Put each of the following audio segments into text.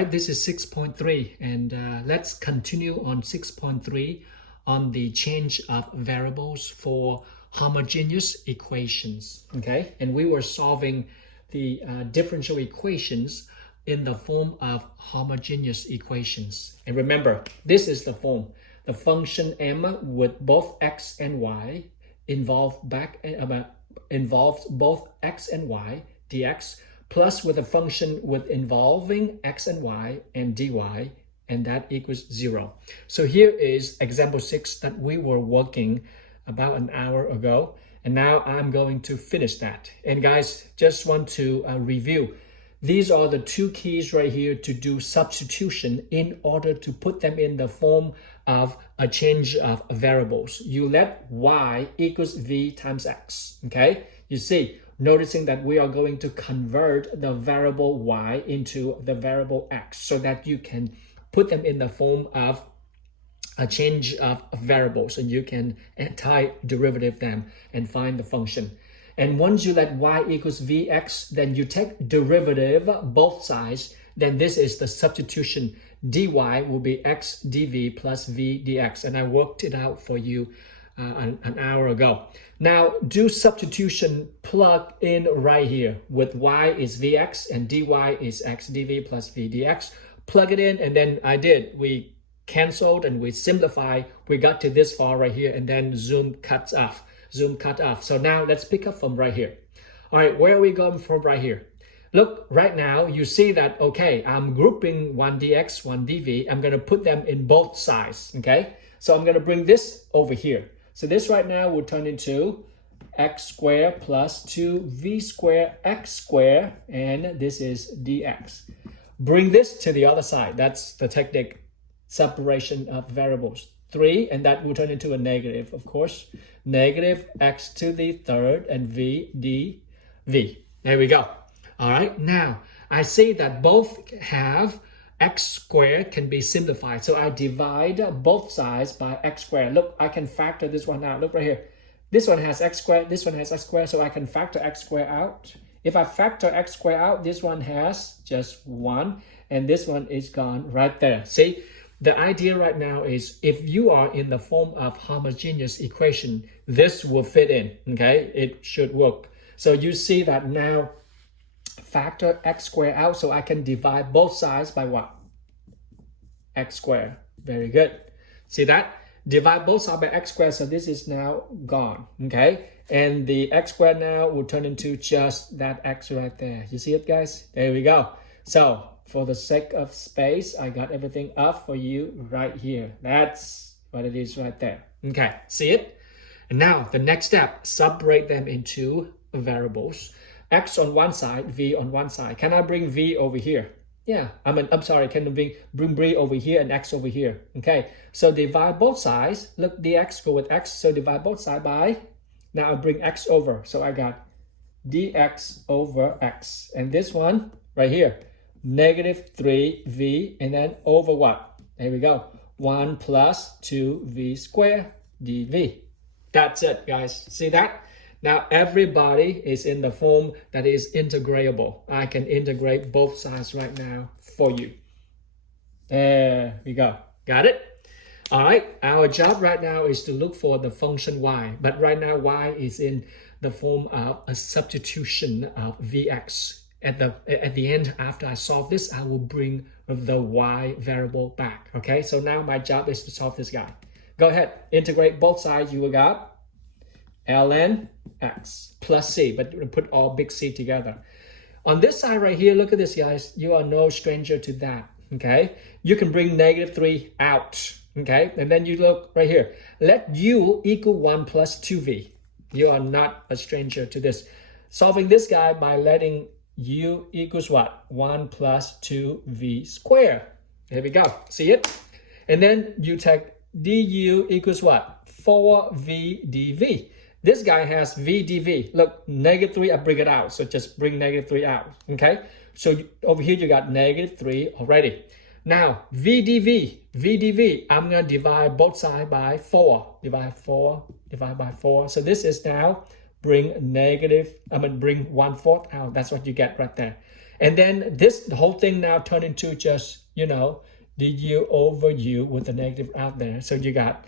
right, this is 6.3 and let's continue on 6.3 on the change of variables for homogeneous equations, okay? And we were solving the differential equations in the form of homogeneous equations. And remember, this is the form. The function m with both x and y involves both x and y dx, plus with a function with involving x and y and dy, and that equals 0. So here is example 6 that we were working about an hour ago, and now I'm going to finish that. And guys, just want to review. These are the two keys right here to do substitution in order to put them in the form of a change of variables. You let y equals v times x, okay? You see, noticing that we are going to convert the variable y into the variable x so that you can put them in the form of a change of variables, and you can anti-derivative them and find the function. And once you let y equals vx, then you take derivative both sides, then this is the substitution. dy will be x dv plus v dx, and I worked it out for you an hour ago. Now do substitution, plug in right here with y is vx and dy is x dv plus v dx. Plug it in, and then we canceled and we simplify. We got to this far right here, and then zoom cut off. So now let's pick up from right here. All right, where are we going from right here? Look, right now you see that, okay, I'm grouping 1 dx, 1 dv. I'm going to put them in both sides, okay? So I'm going to bring this over here. So this right now will turn into x squared plus 2v squared x squared, and this is dx. Bring this to the other side. That's the technique, separation of variables. 3, and that will turn into a negative, of course. Negative x to the third and v dv. There we go. All right, now I see that both have x squared can be simplified. So I divide both sides by x squared. Look, I can factor this one out. Look right here. This one has x squared, this one has x squared, so I can factor x squared out. If I factor x squared out, this one has just 1, and this one is gone right there. See? The idea right now is if you are in the form of homogeneous equation, this will fit in, okay? It should work. So you see that now factor x squared out, so I can divide both sides by what? X squared. Very good. See that? Divide both sides by x squared, so this is now gone, okay? And the x squared now will turn into just that x right there. You see it, guys? There we go. So for the sake of space, I got everything up for you right here. That's what it is right there. Okay, see it? And now the next step, separate them into variables. X on one side, v on one side. Can I bring v over here? Yeah, I'm sorry, can I bring v over here and x over here? Okay, so divide both sides. Look, dx go with x, so divide both sides by, now I bring x over. So I got dx over x. And this one right here, negative 3v, and then over what? There we go. 1 plus 2v squared dv. That's it, guys. See that? Now everybody is in the form that is integrable. I can integrate both sides right now for you. There we go. Got it? All right. Our job right now is to look for the function y. But right now y is in the form of a substitution of vx. At the end, after I solve this, I will bring the y variable back. Okay, so now my job is to solve this guy. Go ahead, integrate both sides. You will got ln x plus c, but put all big C together. On this side right here, look at this, guys. You are no stranger to that. Okay, you can bring negative 3 out. Okay, and then you look right here. Let u equal 1 plus 2v. You are not a stranger to this. Solving this guy by letting u equals what? 1 plus 2v squared. There we go. See it? And then you take du equals what? 4v dv. This guy has v dv. Look, negative 3, I bring it out. So just bring negative 3 out. Okay? So over here you got negative 3 already. Now, v dv, I'm going to divide both sides by 4. Divide by 4. So this is now bring 1/4 out. That's what you get right there. And then the whole thing now turned into just, the u over u with the negative out there. So you got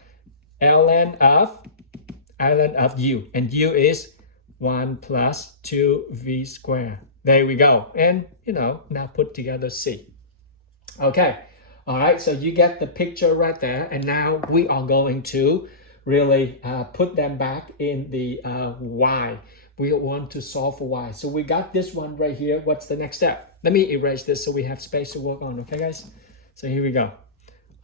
ln of u, and u is 1 plus 2v squared. There we go. And, now put together c. Okay. All right. So you get the picture right there. And now we are going to really put them back in the y. We want to solve for y. So we got this one right here. What's the next step? Let me erase this so we have space to work on. Okay, guys? So here we go.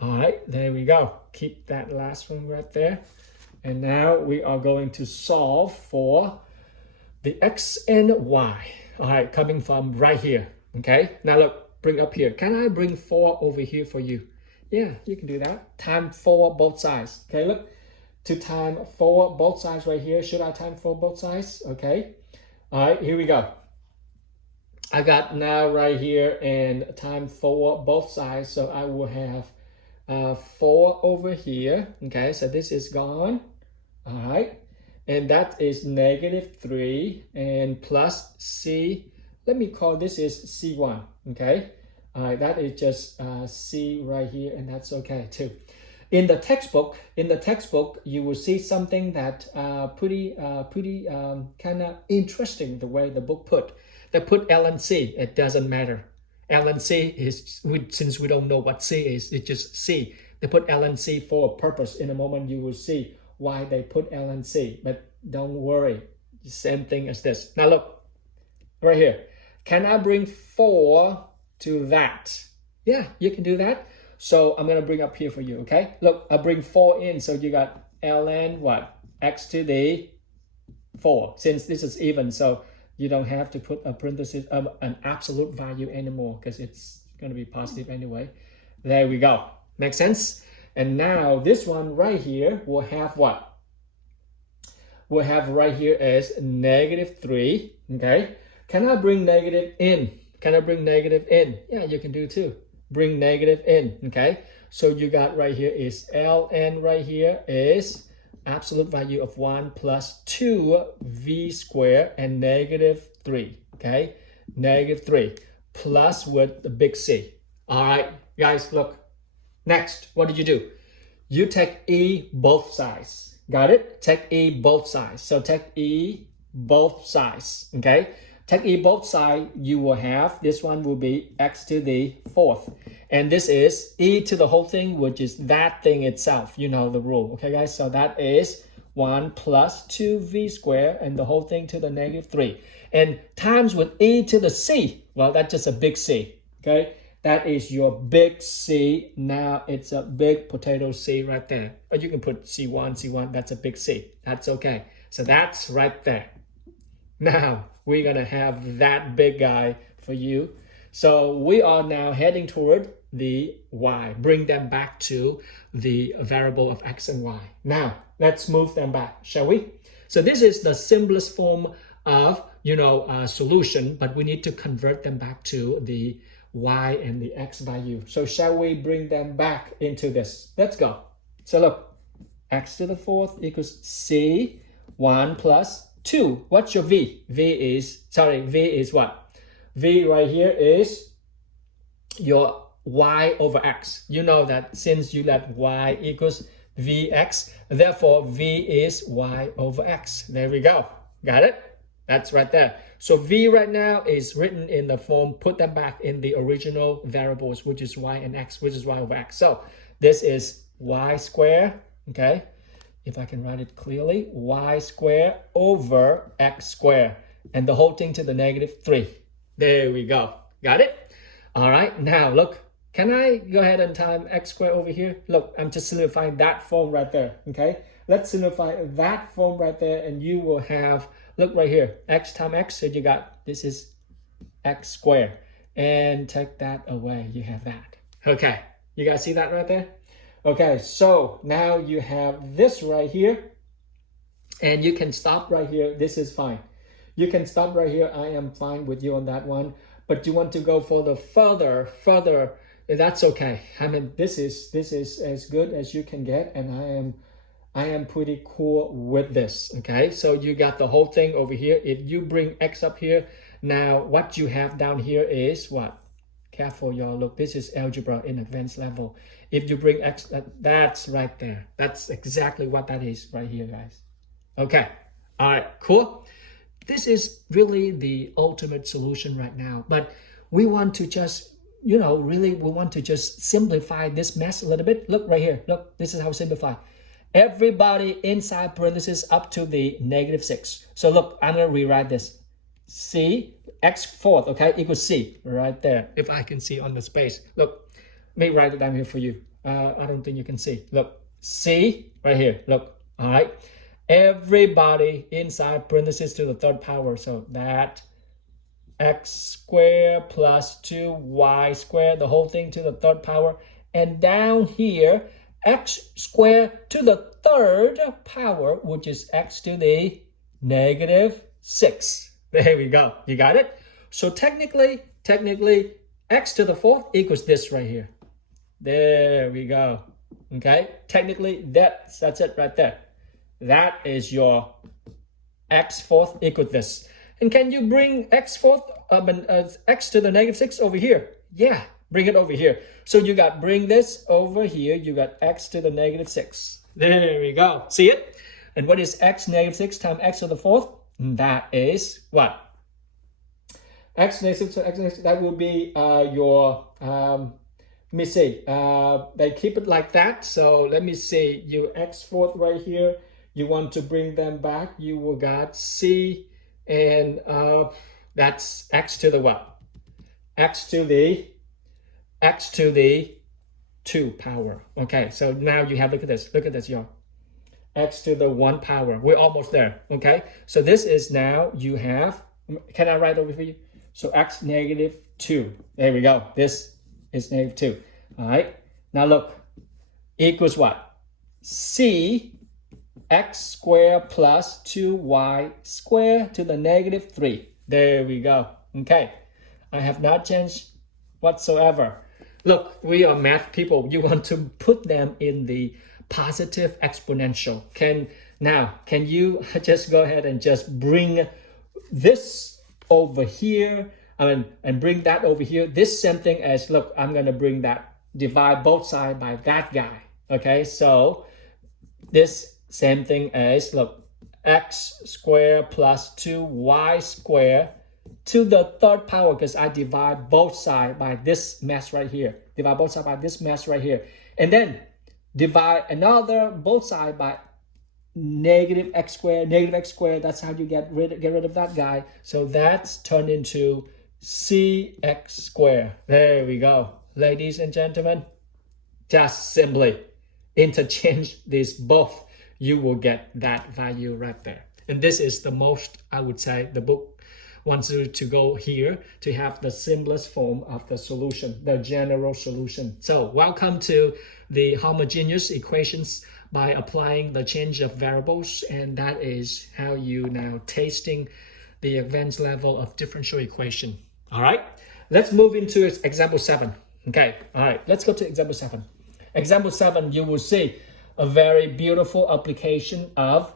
All right. There we go. Keep that last one right there. And now we are going to solve for the x and y. All right, coming from right here. Okay, now look, bring up here. Can I bring 4 over here for you? Yeah, you can do that. Time 4 both sides. Okay, look, to time 4 both sides right here. Should I time 4 both sides? Okay, all right, here we go. I got now right here and time 4 both sides. So I will have 4 over here. Okay, so this is gone. All right. And that is -3 and plus c. Let me call this is c1. Okay. All right. That is just c right here, and that's okay too. In the textbook, you will see something that pretty kind of interesting. The way the book put. They put ln c. It doesn't matter. ln c is since we don't know what c is. It's just c. They put ln c for a purpose. In a moment, you will see why they put ln c, but don't worry, same thing as this. Now look, right here, can I bring 4 to that? Yeah, you can do that. So I'm gonna bring up here for you, okay? Look, I bring 4 in, so you got ln what? X to the 4. Since this is even, so you don't have to put a parenthesis of an absolute value anymore because it's gonna be positive anyway. There we go. Make sense? And now this one right here will have what? We'll have right here is -3, okay? Can I bring negative in? Can I bring negative in? Yeah, you can do too. Bring negative in, okay? So you got right here is ln right here is absolute value of 1 plus 2v squared and -3, okay? -3 plus with the big C. All right, guys, look. Next, what did you do? You take e both sides. Got it? Take e both sides. So take e both sides. Okay? Take e both sides. You will have, this one will be x to the 4th. And this is e to the whole thing, which is that thing itself. You know the rule. Okay, guys? So that is 1 plus 2v squared and the whole thing to the -3. And times with e to the c. Well, that's just a big C. Okay? That is your big C. Now it's a big potato C right there. Or you can put C1, that's a big C. That's okay. So that's right there. Now we're going to have that big guy for you. So we are now heading toward the y. Bring them back to the variable of x and y. Now let's move them back, shall we? So this is the simplest form of, solution, but we need to convert them back to the y and the x value. So shall we bring them back into this? Let's go. So look, x to the 4th equals c 1 plus 2. What's your v? V is what? V right here is your y over x. You know that since you let y equals vx, therefore v is y over x. There we go. Got it? That's right there. So v right now is written in the form, put them back in the original variables, which is y and x, which is y over x. So this is y squared, okay? If I can write it clearly, y squared over x squared, and the whole thing to the -3. There we go. Got it? All right, now look, can I go ahead and time x squared over here? Look, I'm just simplifying that form right there, okay? Let's simplify that form right there, and you will have, look right here, x times x, so you got, this is x squared. And take that away, you have that. Okay, you guys see that right there? Okay, so now you have this right here, and you can stop right here. This is fine. You can stop right here. I am fine with you on that one. But you want to go for the further, that's okay. I mean, this is as good as you can get, and I am pretty cool with this, okay? So you got the whole thing over here. If you bring x up here, Now, what you have down here is what? Careful, y'all. Look, this is algebra in advanced level. If you bring x, that's right there. That's exactly what that is right here, guys. Okay. All right, cool. This is really the ultimate solution right now. But we want to just, really, we want to just simplify this mess a little bit. Look right here. Look, this is how simplify. Everybody inside parentheses up to the -6. So look, I'm going to rewrite this. C, x fourth, okay, equals C, right there. If I can see on the space. Look, let me write it down here for you. I don't think you can see. Look, C, right here, look, all right. Everybody inside parentheses to the third power. So that x squared plus 2y squared, the whole thing to the third power. And down here, x squared to the third power, which is x to the -6. There we go. You got it? So technically, x to the fourth equals this right here. There we go. Okay? Technically, that's it right there. That is your x fourth equals this. And can you bring x to the -6 over here? Yeah, bring it over here. So you got bring this over here. You got x to the -6. There we go. See it? And what is x -6 times x to the fourth? That is what? X -6 to x -6, that will be your, let me see, they keep it like that. So let me see, you x fourth right here, you want to bring them back, you will got C, and that's x to the what? X to the 2 power. Okay, so now you have, look at this, y'all. X to the 1 power. We're almost there, okay? So this is now, you have, can I write over for you? So x -2. There we go. This is -2. All right. Now look, equals what? C x squared plus 2y squared to the -3. There we go. Okay. I have not changed whatsoever. Look, we are math people. You want to put them in the positive exponential. Can you just go ahead and just bring this over here and bring that over here? This same thing as, look, I'm going to bring that, divide both sides by that guy. Okay, so this same thing as, look, x squared plus 2y squared to the third power, because I divide both sides by this mess right here. Divide both sides by this mess right here. And then divide another both sides by -x squared. That's how you get rid of that guy. So that's turned into cx squared. There we go. Ladies and gentlemen, just simply interchange these both. You will get that value right there. And this is the most, I would say, the book wants you to go here to have the simplest form of the solution, the general solution. So welcome to the homogeneous equations by applying the change of variables, and that is how you now tasting the advanced level of differential equation. All right, let's move into example 7. Okay, all right, let's go to example 7. Example 7, you will see a very beautiful application of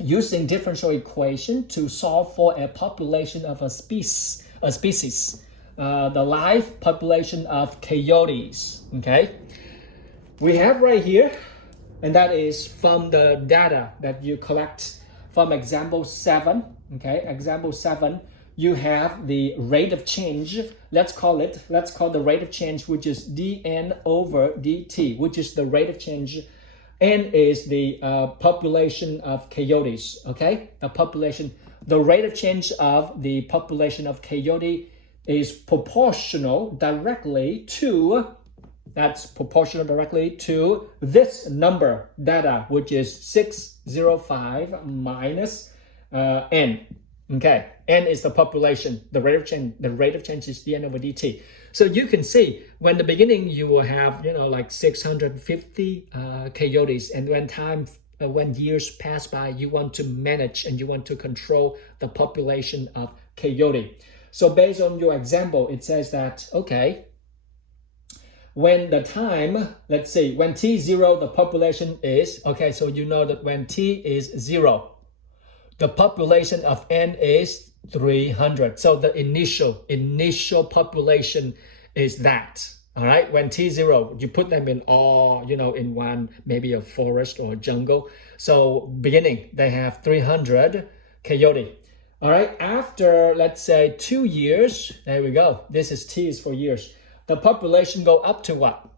using differential equation to solve for a population of a species, the live population of coyotes. Okay, we have right here, and that is from the data that you collect from example 7. Okay, example 7, you have the rate of change. Let's call the rate of change, which is dn over dt, which is the rate of change. N is the population of coyotes. Okay, the rate of change of the population of coyote is proportional directly to this number data, which is 605 minus n. Okay, n is the population. The rate of change is dn over dt. So you can see when the beginning you will have like 650 coyotes, and when years pass by, you want to manage and you want to control the population of coyote. So based on your example, it says that okay, when the time, let's say when t0, the population is so you know that when t is 0, the population of n is 300. So the initial population is that. All right, when T0, you put them in all, in one, maybe a forest or a jungle. So beginning, they have 300 coyote. All right, after, let's say 2 years, there we go. This is T is for years. The population go up to what?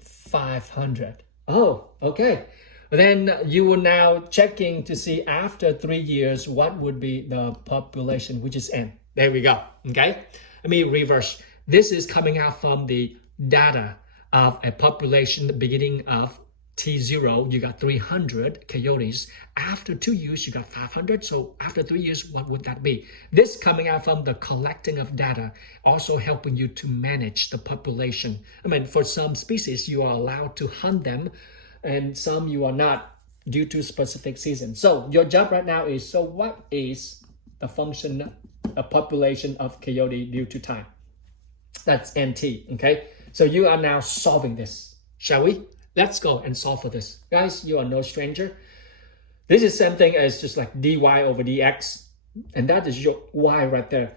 500. Oh, okay. Then you will now checking to see after 3 years, what would be the population, which is N. There we go, okay? Let me reverse. This is coming out from the data of a population, the beginning of T0, you got 300 coyotes. After 2 years, you got 500. So after 3 years, what would that be? This coming out from the collecting of data, also helping you to manage the population. I mean, for some species, you are allowed to hunt them, and some you are not due to specific season. So your job right now is, so what is the function of population of coyote due to time? That's NT, okay? So you are now solving this, shall we? Let's go and solve for this. Guys, you are no stranger. This is same thing as just like dy over dx, and that is your y right there.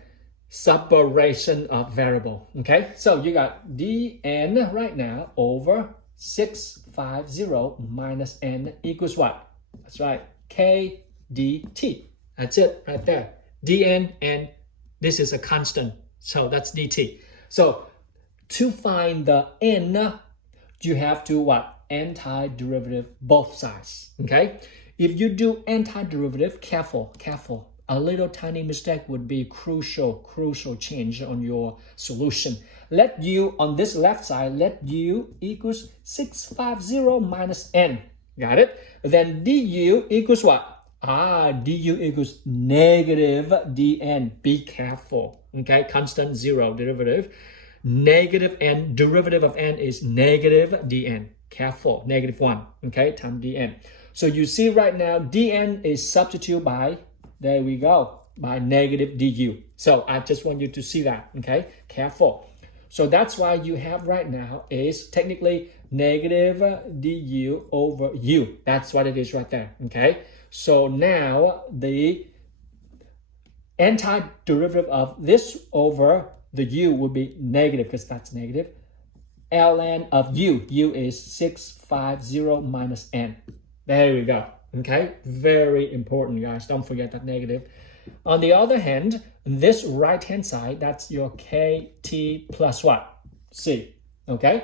Separation of variable, okay? So you got dn right now over 650 minus n equals what? That's right, k dt. That's it right there. dn, and this is a constant, so that's dt. So to find the n, you have to what? Antiderivative both sides, okay? If you do antiderivative, careful. A little tiny mistake would be crucial change on your solution. Let u on this left side, let u equals 650 minus n. Got it? Then du equals what? Du equals negative dn. Be careful, okay? Constant zero derivative. Negative n, derivative of n is negative dn. Careful, -1, okay, times dn. So you see right now, dn is substituted by, there we go, by negative du. So I just want you to see that, okay? Careful. So that's why you have right now is technically negative du over u. That's what it is right there, okay? So now the antiderivative of this over the u will be negative, because that's negative. ln of u is 650 minus n. There we go, okay? Very important, guys. Don't forget that negative. On the other hand, this right-hand side, that's your kt plus what? C, okay?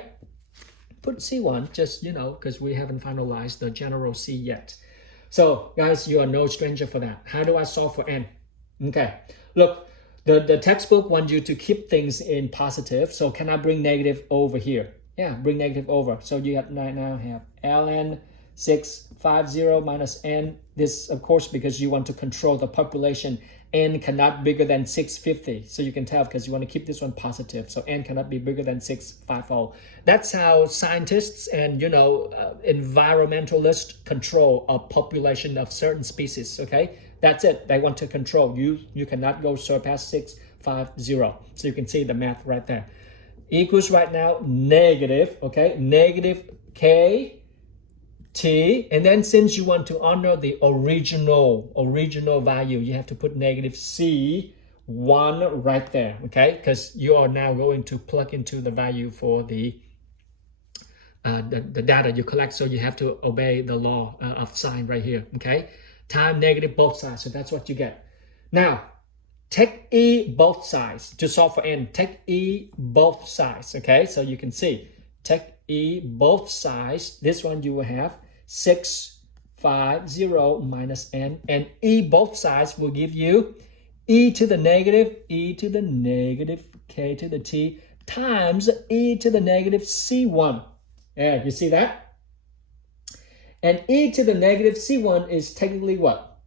Put C1, just, because we haven't finalized the general C yet. So, guys, you are no stranger for that. How do I solve for n? Okay, look, the textbook wants you to keep things in positive. So can I bring negative over here? Yeah, bring negative over. So you have now have ln 650 minus n. This, of course, because you want to control the population. N cannot be bigger than 650. So you can tell because you want to keep this one positive. So n cannot be bigger than 650. That's how scientists and, environmentalists control a population of certain species, okay? That's it. They want to control. You cannot go surpass 650. So you can see the math right there. Equals right now negative, okay? Negative k t. And then since you want to honor the original value, you have to put negative c1 right there, okay? Because you are now going to plug into the value for the data you collect. So you have to obey the law of sign right here, okay? Time negative both sides, so that's what you get. Now, take e both sides to solve for n. Take e both sides, okay? So you can see, take e both sides. This one you will have 650 minus n, and e both sides will give you e to the negative k to the t times e to the negative c1. Yeah, you see that? And e to the negative c1 is technically what?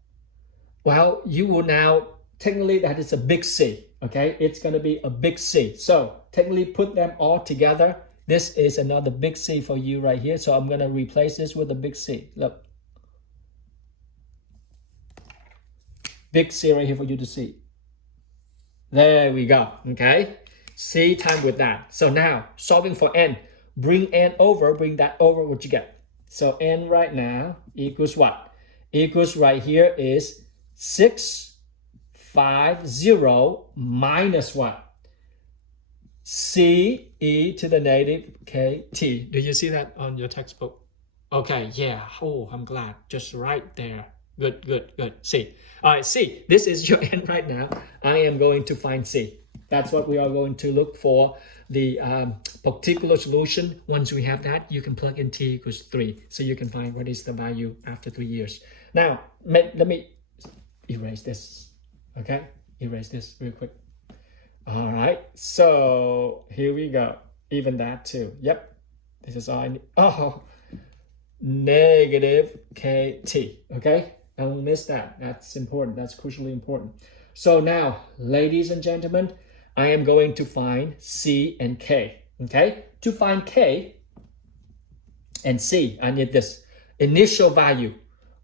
Well, you will now, technically that is a big C, okay? It's going to be a big C. So technically put them all together. This is another big C for you right here. So I'm going to replace this with a big C. Look. Big C right here for you to see. There we go, okay? C time with that. So now, solving for n. Bring n over, bring that over, what you get? So n right now equals what? Equals right here is 650 minus what? C e to the negative kt. Do you see that on your textbook? Okay, yeah. Oh, I'm glad. Just right there. Good, good, good. C. All right, C. This is your end right now. I am going to find C. That's what we are going to look for. The particular solution. Once we have that, you can plug in t equals 3. So you can find what is the value after 3 years. Now, let me erase this. Okay? Erase this real quick. All right. So here we go. Even that too. Yep. This is all I need. Oh, negative kt. Okay? Don't miss that. That's important. That's crucially important. So now, ladies and gentlemen, I am going to find C and K. Okay? To find K and C, I need this initial value.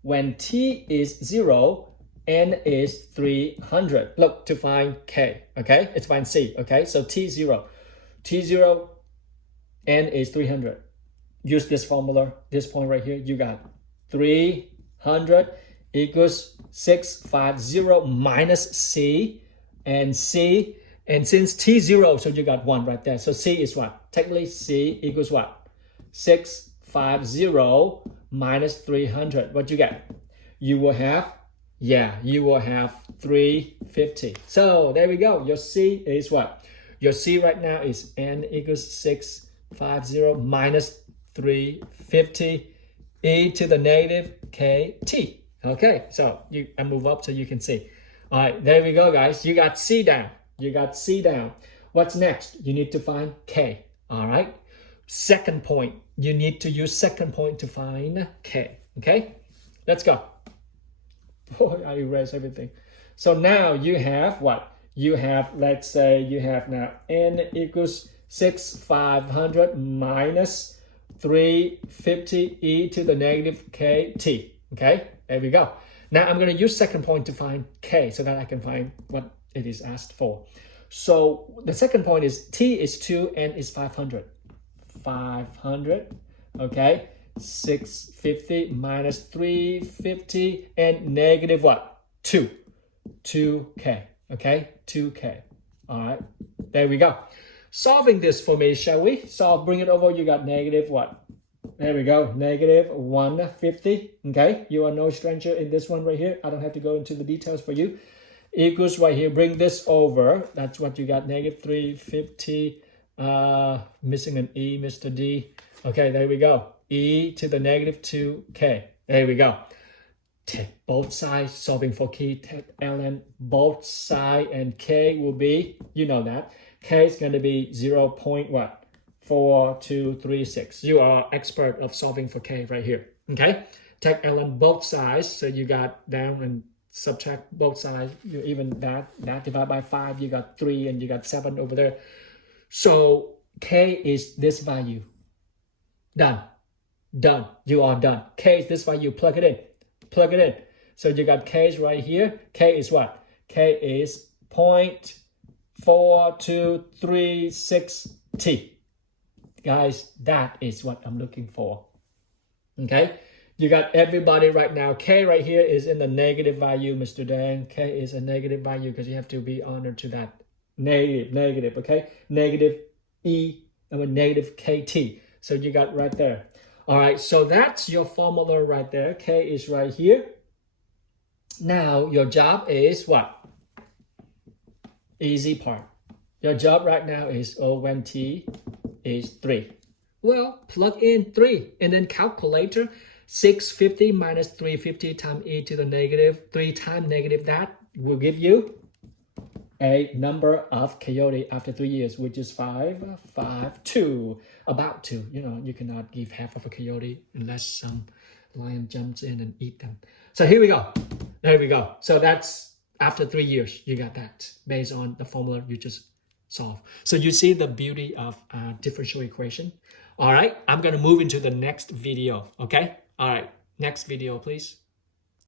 When t is 0, n is 300. Look, to find K. Okay? It's find C. Okay? So T0. T0, n is 300. Use this formula, this point right here. You got 300 equals 650 minus C, and C, and since T0, so you got 1 right there. So C is what? Technically, C equals what? 650 minus 300. What you get? You will have, you will have 350. So there we go. Your C is what? Your C right now is n equals 650 minus 350 e to the negative kt. Okay, so I move up so you can see. All right, there we go, guys. You got C down. You got C down. What's next? You need to find K. All right. Second point. You need to use second point to find K. Okay, let's go. Boy, I erased everything. So now you have what? You have, let's say you have now n equals 6,500 minus 350 e to the negative kt. Okay, there we go. Now I'm going to use second point to find K so that I can find what it is asked for. So the second point is T is 2, N is 500. 500, okay? 650 minus 350 and negative what? 2. 2K, okay? 2K. All right, there we go. Solving this for me, shall we? So bring it over. You got negative what? There we go, negative 150, okay? You are no stranger in this one right here. I don't have to go into the details for you. Equals right here, bring this over. That's what you got, negative 350, missing an E, Mr. D. Okay, there we go. E to the negative 2K. There we go. Take both sides, solving for key, take ln both side, and K will be, you know that. K is going to be 0. What? 4236. You are expert of solving for K right here. Okay, take ln both sides, so you got down and subtract both sides. You even that divide by 5, you got 3 and you got 7 over there. So K is this value. Done. You are done. K is this value. Plug it in. So you got K is right here. K is what? K is 0.4236t. Guys, that is what I'm looking for. Okay, you got everybody right now. K right here is in the negative value, Mr. Dan. K is a negative value because you have to be honored to that. Negative, okay? Negative E, negative KT. So you got right there. All right, so that's your formula right there. K is right here. Now your job is what? Easy part. Your job right now is when T is 3. Well, plug in 3 and then calculator 650 minus 350 times e to the negative 3 times negative that will give you a number of coyote after 3 years, which is 552. About to. You know, you cannot give half of a coyote unless some lion jumps in and eat them. So here we go. There we go. So that's after 3 years. You got that based on the formula you just solved. So you see the beauty of differential equation. All right, I'm going to move into the next video. Okay. All right. Next video, please.